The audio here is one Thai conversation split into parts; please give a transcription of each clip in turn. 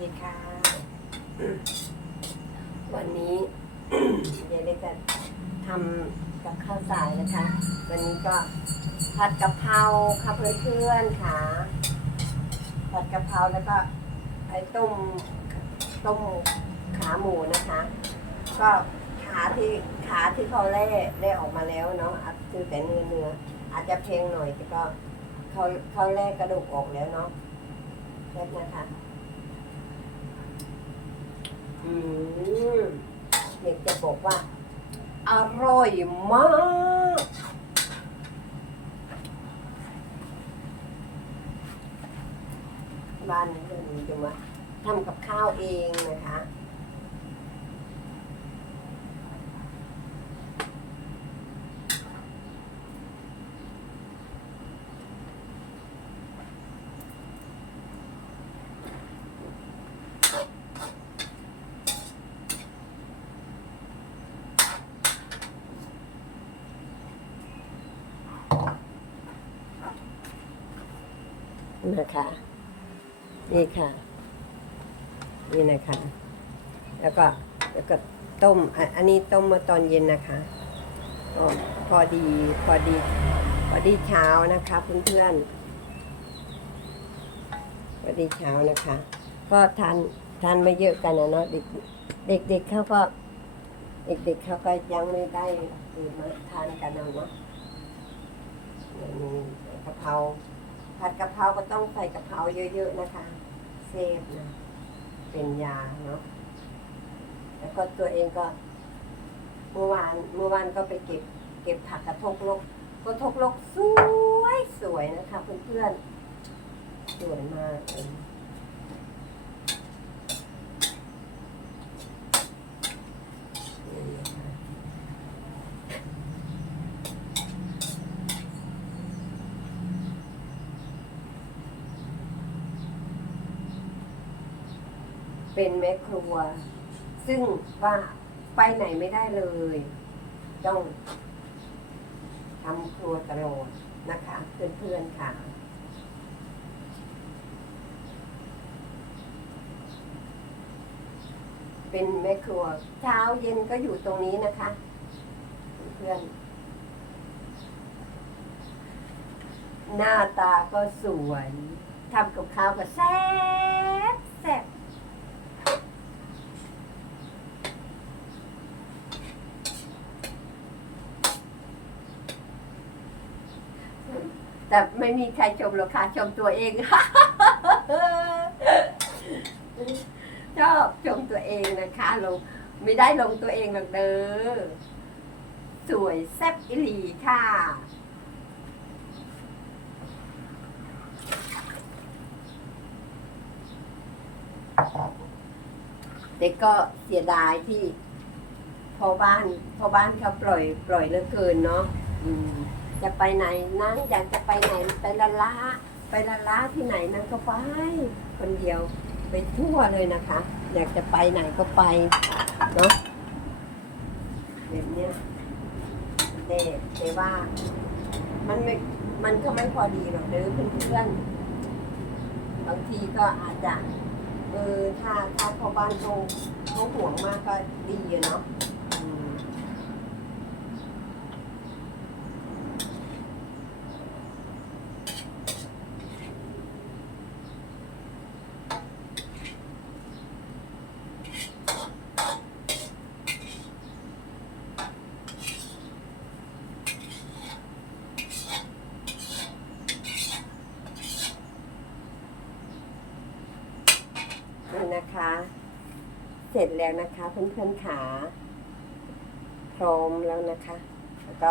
ดีค่ะ วันนี้ยายเล็กจะทำกับข้าวสายนะคะ วันนี้ก็ผัดกะเพราค่ะเพื่อนๆค่ะ ผัดกะเพราแล้วก็ไอ้ต้มต้มขาหมูนะคะ ก็ขาที่ขาที่เขาแล่แล่ออกมาแล้วเนาะอาจคือแต่เนื้อเนื้ออาจจะเพลงหน่อยแต่ก็เขาเขาแล่กระดูกออกแล้วเนาะแค่นะคะ อืมเด็กจะบอก ว่า อร่อยมาก บ้านนี้เราจะมาทำกับข้าวเองนะคะ นะคะ นี่ค่ะ นี่นะคะ แล้วก็แล้วก็ต้ม อันนี้ต้มมาตอนเย็นนะคะก็พอดีพอดีพอดีเช้านะคะเพื่อนๆพอดีเช้านะคะก็ทานทานไม่เยอะกันนะเนาะเด็กเด็กเด็กเขาก็เด็กเขาก็ยังไม่ได้มาทานกันนะเนาะมีกะเพรา ผัดกะเพราก็ต้องใส่กะเพราเยอะๆนะคะ เซฟนะเป็นยาเนาะแล้วก็ตัวเองก็เมื่อวานเมื่อวานก็ไปเก็บ เก็บผักกระทกลกกระทกลกสวยสวยนะคะเพื่อนๆสวยมากเลยนี่นะคะ เป็นแม่ครัว ซึ่งว่าไปไหนไม่ได้เลย ต้องทำครัวตลอดนะคะเพื่อนๆค่ะเป็นแม่ครัว เช้าเย็นก็อยู่ตรงนี้นะคะ เพื่อน หน้าตาก็สวยทำกับข้าวก็แซ่บแซ่บ แต่ไม่มีใครชมหรอกค่ะชมตัวเองชอบชมตัวเองนะคะลงไม่ได้ลงตัวเองหรอกเด้อสวยแซ่บอิลีค่ะเด็กก็เสียดายที่พอบ้านพอบ้านเขาปล่อย ปล่อยเหลือเกินเนาะอืม จะไปไหนนะอยากจะไปไหนไปละล้าไปละล้าที่ไหนนั้นก็ไปคนเดียวไปทั่วเลยนะคะ อยากจะไปไหนก็ไปเนาะแบบเนี้ยแต่แต่ว่า มันไม่มันก็ไม่พอดีหรอกเด้อเพื่อนๆบางทีก็อาจจะเออถ้าถ้าพอบ้านเขาเขาห่วงมากก็ดีเนาะอืม นี่นะคะ เสร็จ แล้วนะคะเพื่อนๆขาพร้อมแล้วนะคะ แล้วก็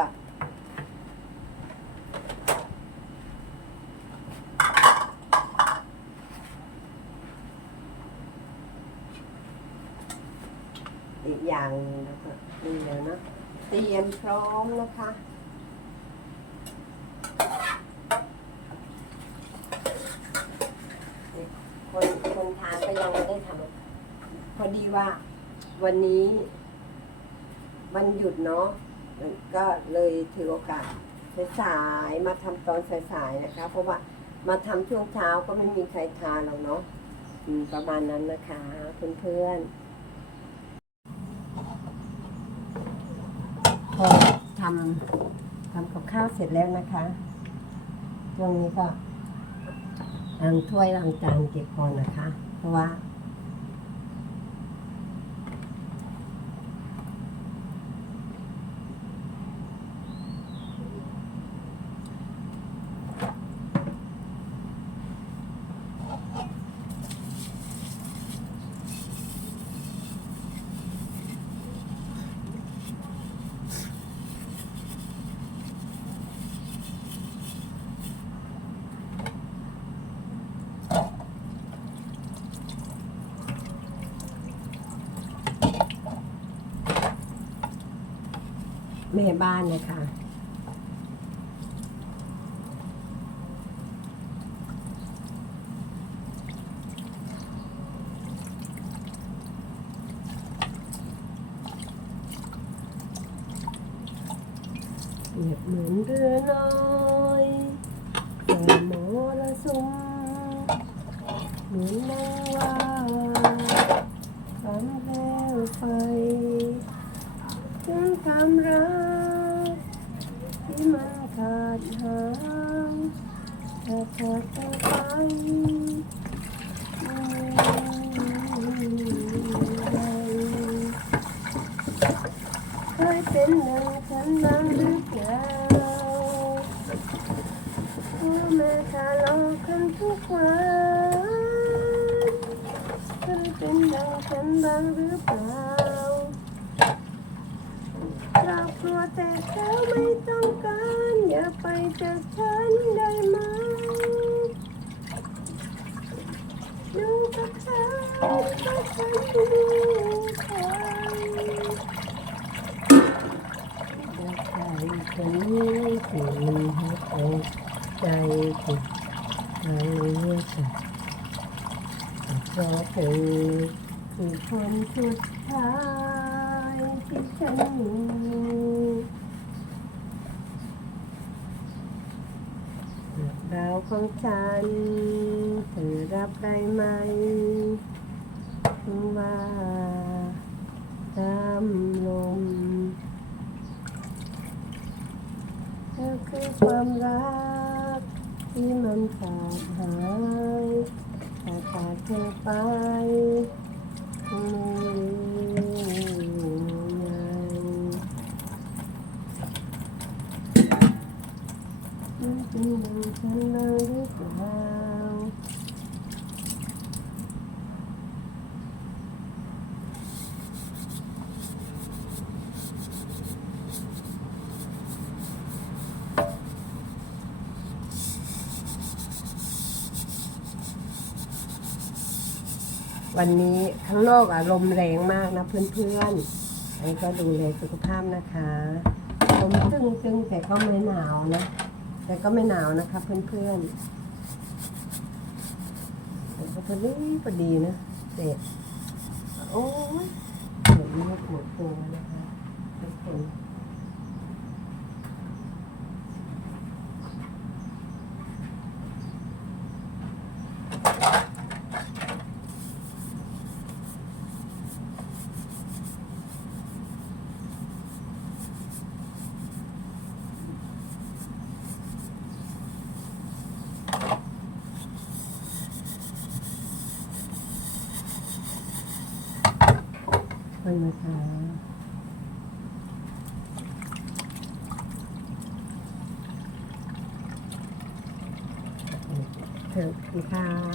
อีกอย่างแล้วก็นี่แล้วเนะเตรียมพร้อมนะคะคนคนทานก็ยังไม่ได้ทำ พอดีว่า วันนี้วันหยุดเนาะก็เลยถือโอกาสสายๆมาทำตอนสายๆนะคะ เพราะว่ามาทำช่วงเช้าก็ไม่มีใครทานหรอกเนาะประมาณนั้นนะคะเพื่อนๆพอทำทำกับข้าวเสร็จแล้วนะคะช่วงนี้ก็ล้างถ้วยล้างจานเก็บก่อนนะคะ เพราะว่า แม่บ้านนะคะ เปรียบเหมือนเรือน้อยแต่หมอละสุมเหมือนนางว่าความแล้วไปถึง ความรักที่มันขาดหายแต่ขาดไปเคยเป็นดังฉันบ้างหรือเปล่าพ่อแม่ทะเลาะกันทุกวันเคยเป็นดังฉันบ้างหรือเปล่ากลัวแต่เขาไม่ต้องการ อย่าไปจากฉันได้ไหมดูกับฉันก็ฉันดูใครแต่ใครคนนี้ที่มีหัวใจที่ใครจะ เพราะเธอคือคนสุดท้ายที่ฉันมีเรื่องราวของฉันเธอรับได้ไหมว่าตามลมเธอคือความรักที่มันขาดหายแต่ ขาดเธอไป วันนี้ข้างนอกอะลมแรงมากนะเพื่อนๆ อันนี้ก็ดูแลสุขภาพนะคะลมตึงๆแต่ก็ไม่หนาวนะ แต่ก็ไม่หนาวนะคะเพื่อนๆแต่ก็พอดีพอดีนะเด็ดโอ้ยเดี๋ยวนี้ปวดตัวนะคะทุกคน ไปนะคะเถอะค่ะ